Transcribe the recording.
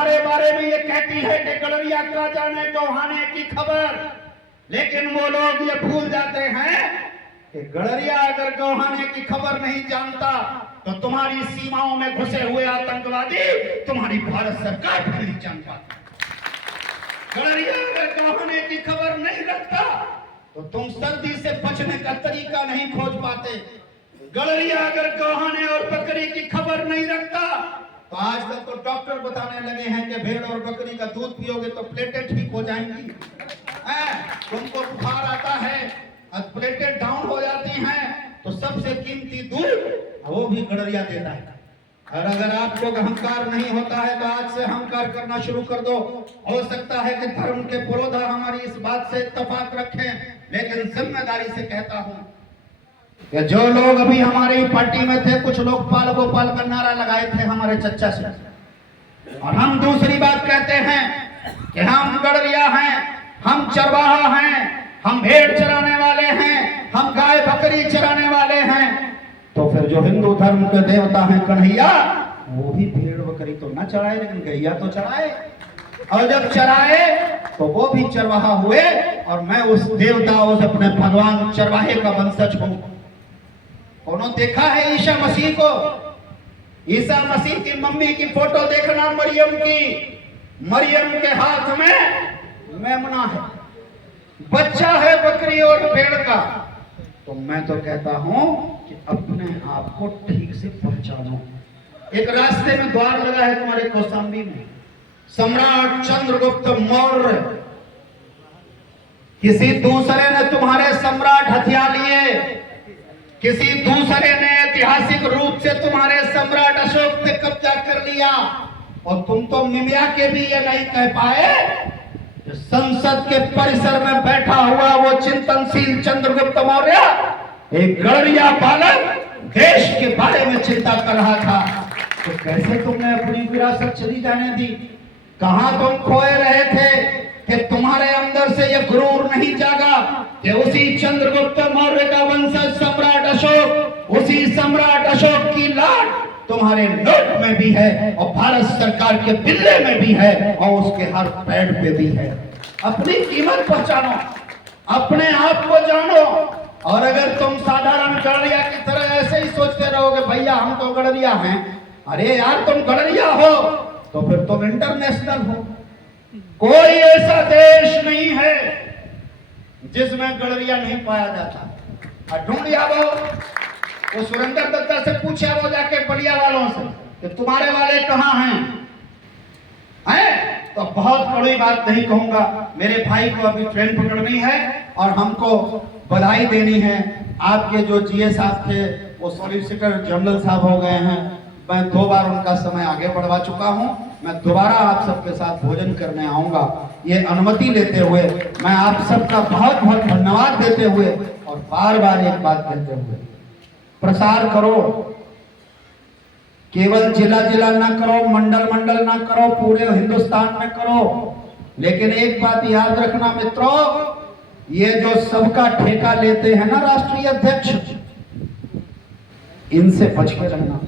तुम्हारे बारे में ये कहती है कि गड़रिया का जाने गौहाने की खबर, लेकिन वो लोग ये भूल जाते हैं कि गड़रिया अगर गौहाने की खबर नहीं जानता तो तुम्हारी सीमाओं में घुसे हुए आतंकवादी तुम्हारी भारत सरकार भी नहीं जान पाती। गड़रिया अगर गौहाने की खबर नहीं रखता तो तुम सर्दी से बचने का तरीका नहीं खोज पाते। गड़रिया अगर गौहाने और बकरी की खबर नहीं रखता तो आजकल तो डॉक्टर बताने लगे हैं कि भेड़ और बकरी का दूध पियोगे तो प्लेटें ठीक हो जाएंगी। तुमको बुखार आता है, प्लेटें डाउन हो जाती हैं, तो सबसे कीमती दूध वो भी गड़रिया देता है। और अगर आपको अहंकार नहीं होता है तो आज से अहंकार करना शुरू कर दो। हो सकता है कि धर्म के पुरोधा हमारी इस बात से इत्तेफाक रखें, लेकिन जिम्मेदारी से कहता हूं कि जो लोग अभी हमारी पार्टी में थे, कुछ लोग पाल गोपाल का नारा लगाए थे हमारे चच्चा से, और हम दूसरी बात कहते हैं कि हम गड़रिया हैं, हम चरवाहा हैं, हम भेड़ चराने वाले हैं, हम गाय बकरी चराने वाले हैं। तो फिर जो हिंदू धर्म के देवता हैं कन्हैया, वो भी भेड़ बकरी तो न चराए लेकिन गैया तो चराए, और जब चराए तो वो भी चरवाहा हुए, और मैं उस देवता उस अपने भगवान चरवाहे का वंशज हूं। उन्होंने देखा है ईसा मसीह को? ईसा मसीह की मम्मी की फोटो देखना, मरियम की, मरियम के हाथ में मेमना है, बच्चा है बकरी और भेड़ का। तो मैं तो कहता हूं कि अपने आप को ठीक से पहचानो। एक रास्ते में द्वार लगा है तुम्हारे कौशाम्बी में, सम्राट चंद्रगुप्त मौर्य, किसी दूसरे ने तुम्हारे सम्राट हथिया लिए, किसी दूसरे ने ऐतिहासिक रूप से तुम्हारे सम्राट अशोक पे कब्जा कर लिया, और तुम तो मिमिया के भी ये नहीं कह पाए कि संसद के परिसर में बैठा हुआ वो चिंतनशील चंद्रगुप्त मौर्य एक गड़रिया बालक देश के बारे में चिंता कर रहा था। तो कैसे तुमने अपनी विरासत चली जाने दी? कहां तुम खोए रहे थे कि तुम्हारे अंदर से यह गुरूर नहीं जागा कि उसी चंद्रगुप्त मौर्य का वंशज सम्राट अशोक, उसी सम्राट अशोक की लाट तुम्हारे नोट में भी है, और भारत सरकार के बिल्ले में भी है, और उसके हर पैड पे भी है। अपनी कीमत पहचानो, अपने आप को जानो। और अगर तुम साधारण गड़रिया की तरह ऐसे ही सोचते रहोगे भैया हम तो गड़रिया हैं, अरे यार तुम गड़रिया हो तो फिर तुम इंटरनेशनल हो। कोई ऐसा देश नहीं है जिसमें गड़रिया नहीं पाया जाता। ढूंढ आवो, वो सुरेंद्र दत्ता से पूछे वो जाके बलिया वालों से कि तुम्हारे वाले कहाँ हैं? तो बहुत बड़ी बात नहीं कहूंगा, मेरे भाई को अभी ट्रेन पकड़नी है और हमको बधाई देनी है। आपके जो जीए साहब थे वो सॉलिसिटर जनरल साहब हो गए हैं, मैं 2 बार उनका समय आगे बढ़वा चुका हूं। मैं दोबारा आप सबके साथ भोजन करने आऊंगा। ये अनुमति लेते हुए मैं आप सबका बहुत बहुत धन्यवाद देते हुए और बार बार एक बात कहते हुए, प्रसार करो, केवल जिला जिला ना करो, मंडल मंडल ना करो, पूरे हिंदुस्तान में करो। लेकिन एक बात याद रखना मित्रों, ये जो सबका ठेका लेते हैं ना राष्ट्रीय अध्यक्ष, इनसे बच के रहना।